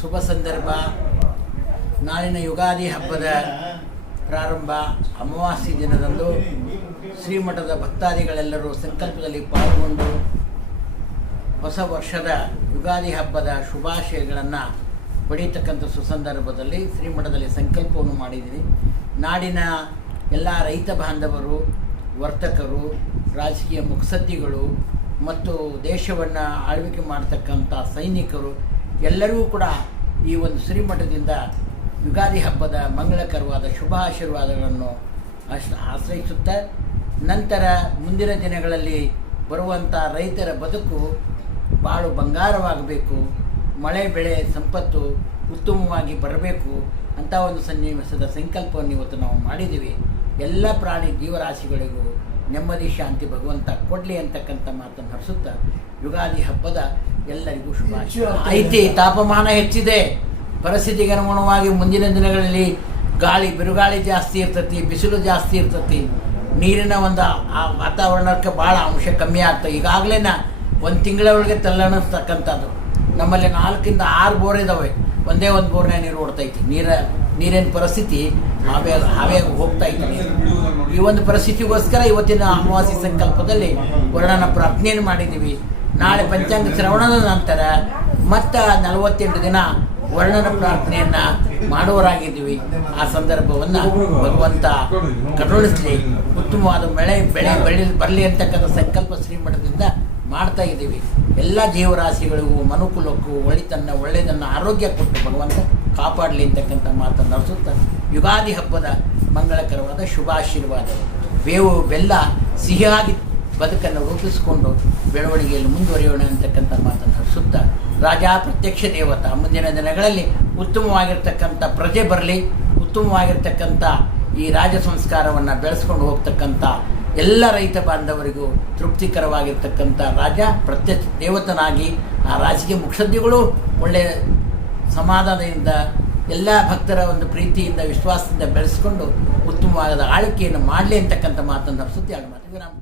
ಶುಭ ಸಂದರ್ಭ. ನಾಳಿನ ಯುಗಾದಿ ಹಬ್ಬದ ಪ್ರಾರಂಭ ಅಮಾವಾಸ್ಯ ದಿನದಂದು ಶ್ರೀಮಠದ ಭಕ್ತಾದಿಗಳೆಲ್ಲರೂ ಸಂಕಲ್ಪದಲ್ಲಿ ಪಾಲ್ಗೊಂಡು ಹೊಸ ವರ್ಷದ ಯುಗಾದಿ ಹಬ್ಬದ ಶುಭಾಶಯಗಳನ್ನು ಪಡೀತಕ್ಕಂಥ ಸುಸಂದರ್ಭದಲ್ಲಿ ಶ್ರೀಮಠದಲ್ಲಿ ಸಂಕಲ್ಪವನ್ನು ಮಾಡಿದ್ದೀನಿ. ನಾಡಿನ ಎಲ್ಲ ರೈತ ಬಾಂಧವರು, ವರ್ತಕರು, ರಾಜಕೀಯ ಮುತ್ಸದ್ದಿಗಳು ಮತ್ತು ದೇಶವನ್ನು ಆಳ್ವಿಕೆ ಮಾಡ್ತಕ್ಕಂಥ ಸೈನಿಕರು ಎಲ್ಲರಿಗೂ ಕೂಡ ಈ ಒಂದು ಶ್ರೀಮಠದಿಂದ ಯುಗಾದಿ ಹಬ್ಬದ ಮಂಗಳಕರವಾದ ಶುಭ ಆಶೀರ್ವಾದಗಳನ್ನು ನಂತರ ಮುಂದಿನ ದಿನಗಳಲ್ಲಿ ಬರುವಂಥ ರೈತರ ಬದುಕು ಬಾಳು ಬಂಗಾರವಾಗಬೇಕು. ಮಳೆ, ಬೆಳೆ, ಸಂಪತ್ತು ಉತ್ತಮವಾಗಿ ಬರಬೇಕು ಅಂತ ಒಂದು ಸನ್ನಿವೇಶದ ಸಂಕಲ್ಪವನ್ನು ಇವತ್ತು ನಾವು ಮಾಡಿದ್ದೀವಿ. ಎಲ್ಲ ಪ್ರಾಣಿ ಜೀವರಾಶಿಗಳಿಗೂ ನೆಮ್ಮದಿ ಶಾಂತಿ ಭಗವಂತ ಕೊಡಲಿ ಅಂತಕ್ಕಂಥ ಮಾತನ್ನು ಹರಿಸುತ್ತಾ ಯುಗಾದಿ ಹಬ್ಬದ ಎಲ್ಲರಿಗೂ ಶುಭಾಶಯ. ಐತಿ ತಾಪಮಾನ ಹೆಚ್ಚಿದೆ. ಪರಿಸ್ಥಿತಿಗೆ ಅನುಗುಣವಾಗಿ ಮುಂದಿನ ದಿನಗಳಲ್ಲಿ ಗಾಳಿ ಬಿರುಗಾಳಿ ಜಾಸ್ತಿ ಇರ್ತತಿ ಬಿಸಿಲು ಜಾಸ್ತಿ ಇರ್ತತಿ. ನೀರಿನ ಒಂದು ಆ ವಾತಾವರಣಕ್ಕೆ ಭಾಳ ಅಂಶ ಕಮ್ಮಿ ಆಗ್ತದೆ ಈಗಾಗಲೇ ಒಂದು ತಿಂಗಳ ಒಳಗೆ ತಲ್ಲಣಿಸ್ತಕ್ಕಂಥದ್ದು ನಮ್ಮಲ್ಲಿ ನಾಲ್ಕಿಂದ ಆರು ಬೋರ್ ಇದ್ದಾವೆ ಒಂದೇ ಒಂದು ಬೋರ್ನೇ ನೀರು ಓಡ್ತೈತಿ. ನೀರ ನೀರಿನ ಪರಿಸ್ಥಿತಿ ಹಾವೇ ಹಾವೇ ಹೋಗ್ತಾ ಇತ್ತು. ಈ ಒಂದು ಪರಿಸ್ಥಿತಿಗೋಸ್ಕರ ಇವತ್ತಿನ ಅಮಾವಾಸ್ಯ ಸಂಕಲ್ಪದಲ್ಲಿ ವರ್ಣನ ಪ್ರಾರ್ಥನೆಯನ್ನು ಮಾಡಿದ್ದೀವಿ. ನಾಳೆ ಪಂಚಾಂಗ ಶ್ರವಣದ ನಂತರ ಮತ್ತೆ ನಲವತ್ತೆಂಟು ದಿನ ವರ್ಣನ ಪ್ರಾರ್ಥನೆಯನ್ನ ಮಾಡುವರಾಗಿದ್ದೀವಿ ಆ ಸಂದರ್ಭವನ್ನು ಭಗವಂತ ಕರುಣಿಸಲಿ. ಉತ್ತಮವಾದ ಬೆಳೆ ಬೆಳೆ ಬೆಳೆ ಬರಲಿ ಅಂತಕ್ಕಂಥ ಸಂಕಲ್ಪ ಶ್ರೀಮಠದಿಂದ ಮಾಡ್ತಾ ಇದ್ದೀವಿ. ಎಲ್ಲ ಜೀವರಾಶಿಗಳಿಗೂ, ಮನುಕುಲಕ್ಕೂ, ಒಳಿತನ್ನ, ಒಳ್ಳೆಯದನ್ನು ಆರೋಗ್ಯ ಕೊಟ್ಟು ಭಗವಂತ ಕಾಪಾಡಲಿ ಅಂತಕ್ಕಂಥ ಮಾತನ್ನು ನಡೆಸುತ್ತ, ಯುಗಾದಿ ಹಬ್ಬದ ಮಂಗಳಕರವಾದ ಶುಭಾಶೀರ್ವಾದ. ಬೇವು, ಬೆಲ್ಲ, ಸಿಹಿಯಾಗಿ ಬದುಕನ್ನು ರೂಪಿಸಿಕೊಂಡು ಬೆಳವಣಿಗೆಯಲ್ಲಿ ಮುಂದುವರಿಯೋಣ ಅಂತಕ್ಕಂಥ ಮಾತನ್ನು ನಡೆಸುತ್ತ, ರಾಜ ಪ್ರತ್ಯಕ್ಷ ದೇವತಾ, ಮುಂದಿನ ದಿನಗಳಲ್ಲಿ ಉತ್ತಮವಾಗಿರ್ತಕ್ಕಂಥ ಪ್ರಜೆ ಬರಲಿ, ಉತ್ತಮವಾಗಿರ್ತಕ್ಕಂಥ ಈ ರಾಜ ಸಂಸ್ಕಾರವನ್ನು ಬೆಳೆಸ್ಕೊಂಡು ಹೋಗ್ತಕ್ಕಂಥ ಎಲ್ಲ ರೈತ ಬಾಂಧವರಿಗೂ ತೃಪ್ತಿಕರವಾಗಿರ್ತಕ್ಕಂಥ ರಾಜ, ಪ್ರತ್ಯಕ್ಷ ದೇವತನಾಗಿ ಆ ರಾಜಕೀಯ ಮುಖ್ಯದ್ದಿಗಳು ಒಳ್ಳೆಯ ಸಮಾಧಾನದಿಂದ ಎಲ್ಲ ಭಕ್ತರ ಒಂದು ಪ್ರೀತಿಯಿಂದ, ವಿಶ್ವಾಸದಿಂದ ಬೆಳೆಸ್ಕೊಂಡು ಉತ್ತಮವಾದ ಆಳ್ಕೆಯನ್ನು ಮಾಡಲಿ ಅಂತಕ್ಕಂಥ ಮಾತನ್ನು ಸುದ್ದಿ ವಿರಾಮ